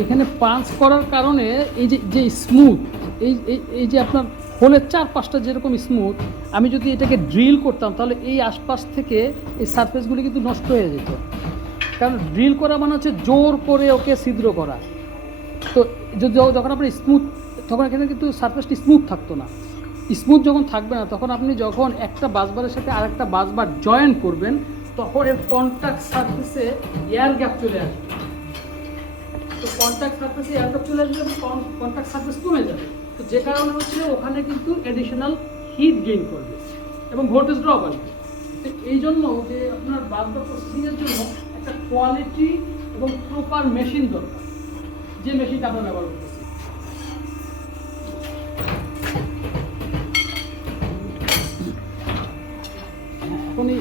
এখানে পাঞ্চ করার কারণে এই যে যে স্মুথ এই, এই- যে আপনার হোলের চারপাশটা যেরকম স্মুথ আমি যদি এটাকে ড্রিল করতাম, তাহলে এই আশপাশ থেকে এই সারফেসগুলি কিন্তু নষ্ট হয়ে যেত। কারণ ড্রিল করা মানে হচ্ছে জোর করে ওকে ছিদ্র করা। তো যখন আপনার স্মুথ তখন এখানে কিন্তু সারফেসটি স্মুথ থাকতো না। স্মুথ যখন থাকবে না, তখন আপনি যখন একটা বাসবারের সাথে আরেকটা বাসবার জয়েন করবেন, তখন এর কন্ট্যাক্ট সারফেসে এয়ার গ্যাপ চলে আসবে। তো কন্ট্যাক্ট সার্ফেসে এয়ারকাপ চলে আসবে এবং কন্ট্যাক্ট সার্ফেস কমে যাবে। তো যে কারণে হচ্ছে ওখানে কিন্তু অ্যাডিশনাল হিট গেইন করবে এবং ভোল্টেজ ড্রপ আসবে। তো এই জন্য যে আপনার বাগদা প্রসেসিংয়ের জন্য একটা কোয়ালিটি এবং প্রপার মেশিন দরকার, যে মেশিনটা আপনার ব্যবহার করতে হ্যাঁ, এখনই